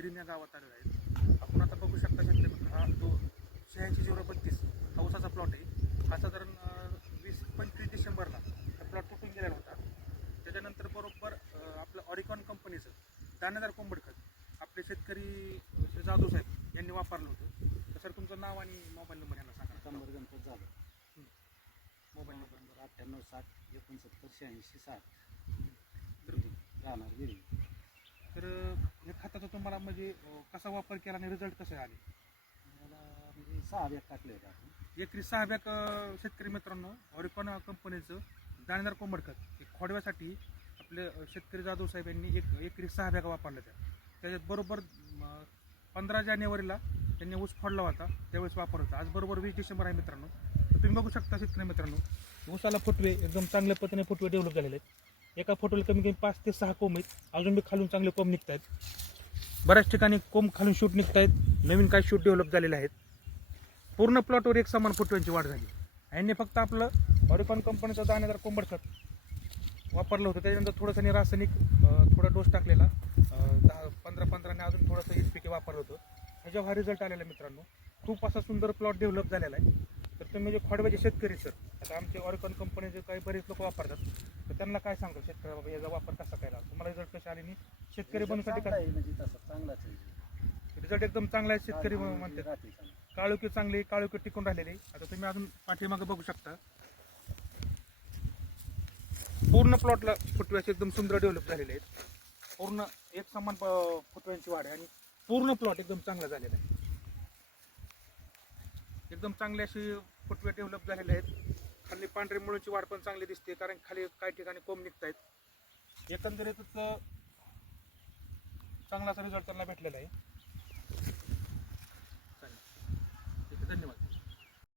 Green या गावात आलेलो आहे. आपण आता बघू शकता शेतकरी हा जो 86-032 हा ऊसाचा प्लॉट आहे. हा साधारण 20-25 डिसेंबरला हा प्लॉट तुटून गेलेला होता. त्याच्यानंतर बरोबर आपलं ऑरिकॉन कंपनीचं दाणेदार कोंबड खत आपले शेतकरी श्री जाधव साहेब यांनी वापरलं होतं. तर सर तुमचं नाव आणि मोबाईल नंबर यांना सांगा. शंभर गणपत झालं. मोबाईल नंबर 9860 तर राहणार गिरी. तर हे खताचा तुम्हाला म्हणजे कसा वापर केला आणि रिझल्ट कसे आले? मला म्हणजे 6 बॅग टाकले होते आपण. एकरी 6 बॅग शेतकरी मित्रांनो ऑरिकॉन कंपनीचं दाणेदार कोंबड खत हे खोडव्यासाठी आपले शेतकरी जाधव साहेब यांनी एकरी 6 बॅग वापरल्या त्याच्यात बरोबर 15 जानेवारीला त्यांनी ऊस फोडला होता त्यावेळेस वापर होता. आज बरोबर 20 डिसेंबर आहे मित्रांनो. तर तुम्ही बघू शकता शेतकरी मित्रांनो ऊसाला फुटवे एकदम चांगल्या पद्धतीने फुटवे डेव्हलप झालेले आहेत. एका फोटोला कमी कमी 5 ते 6 कोंब आहेत. अजून बी खालून चांगले कोंब निघत आहेत. बऱ्याच ठिकाणी कोंब खालून शूट निघत आहेत. नवीन काही शूट डेव्हलप झालेले आहेत. पूर्ण प्लॉटवर एक समान फुटव्यांची वाढ झाली. यांनी फक्त आपलं ऑरिकॉन कंपनीचं दाणेदार कोंबड खत वापरलं होतं. त्याच्यानंतर थोडंसं रासायनिक थोडा डोस टाकलेला 10-15 ने अजून थोडंसं SPK वापरलं होतं. ह्याच्यावर हा रिझल्ट आलेला मित्रांनो. खूप असा सुंदर प्लॉट डेव्हलप झालेला आहे. तर तुम्ही जे खोडव्याचे शेतकरी सर आता आमचे ऑरिकॉन कंपनीचे काही बरेच लोक वापरतात तर त्यांना काय सांगतो शेतकरी बाबा याचा वापर कसा केला तुम्हाला रिझल्ट कसे आले? शेतकरी बनण्यासाठी चांगला आहे, म्हणजे तसं चांगलाच आहे. रिझल्ट एकदम चांगला आहे. शेतकरी म्हणतात राहते चांगलं. काळोखी चांगली काळोखी टिकून राहिलेली. आता तुम्ही अजून पाठीमागे बघू शकता पूर्ण प्लॉटला फुटव्याचे एकदम सुंदर डेव्हलप झालेले आहेत. पूर्ण एक समान फुटव्यांची वाढ आहे आणि पूर्ण प्लॉट एकदम चांगला झालेला आहे. एकदम चांगले असे फुटवे डेव्हलप झालेले आहेत. खाली पांढरी मुळीची वाढ पण चांगली दिसते कारण खाली काही ठिकाणी कोंब निघत आहेत. एकंदरीतच चांगला असा रिझल्ट त्यांना भेटलेला आहे.